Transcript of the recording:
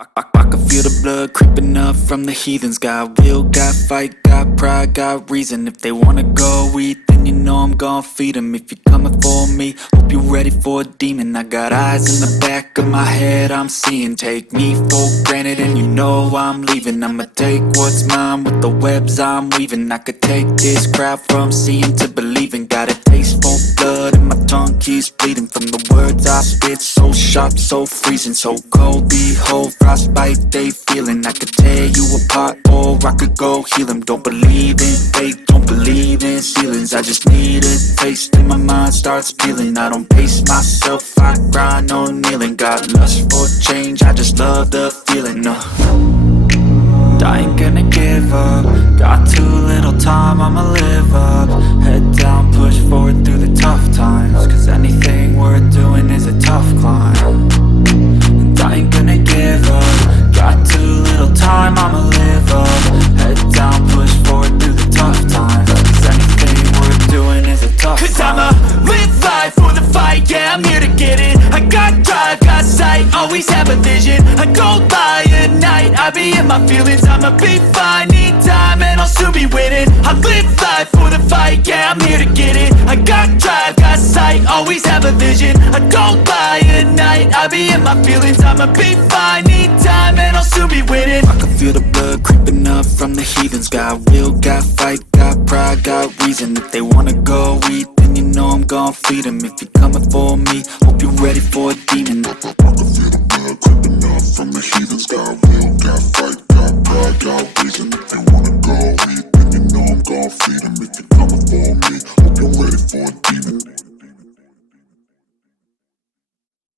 I can feel the blood creeping up from the heathens. Got will, got fight, got pride, got reason. If they wanna go eat, then you know I'm gon' feed them. If you're coming for me, hope you're ready for a demon. I got eyes in the back of my head, I'm seeing. Take me for granted and you know I'm leaving. I'ma take what's mine with the webs I'm weaving. I could take this crowd from seeing to believing. Got a taste for blood and my tongue keeps bleeding from the words I spit. So sharp, so freezing, so cold. Behold, frostbite they feeling. I could tear you apart or I could go heal them. Don't believe in fate, don't believe in ceilings. I just need a taste and my mind starts peeling. I don't pace myself, I grind on kneeling. Got lust for change, I just love the feeling. I ain't gonna give up. Got too little time, I'ma live up. Head down, push forward through the tough times. Cause anything worth doing is a tough climb. And I ain't gonna give up. Got too little time, I'ma live up. Head down, push forward through the tough times. Cause anything worth doing is a tough climb. Cause I'ma live life for the fight, yeah, I'm here to get it. I got drive, got sight, always have a vision. I go by at night, I be in my feelings. I'ma be fine, need time, and I'll soon be winning. I live life for the fight, yeah, I'm here to get it. I got drive, got sight, always have a vision. I go by at night, I be in my feelings. I'ma be fine, need time, and I'll soon be winning. I can feel the blood creeping up from the heathens. Got will, got fight, got pride, got reason. If they wanna go eat, then you know I'm gon' feed them. If you're coming for me, hope you're ready for a demon. I can feel the blood creeping up from the heathens. Got will, got fight, got pride, got reason. If they wanna go eat, then you know I'm gon' feed them. If you're coming for me,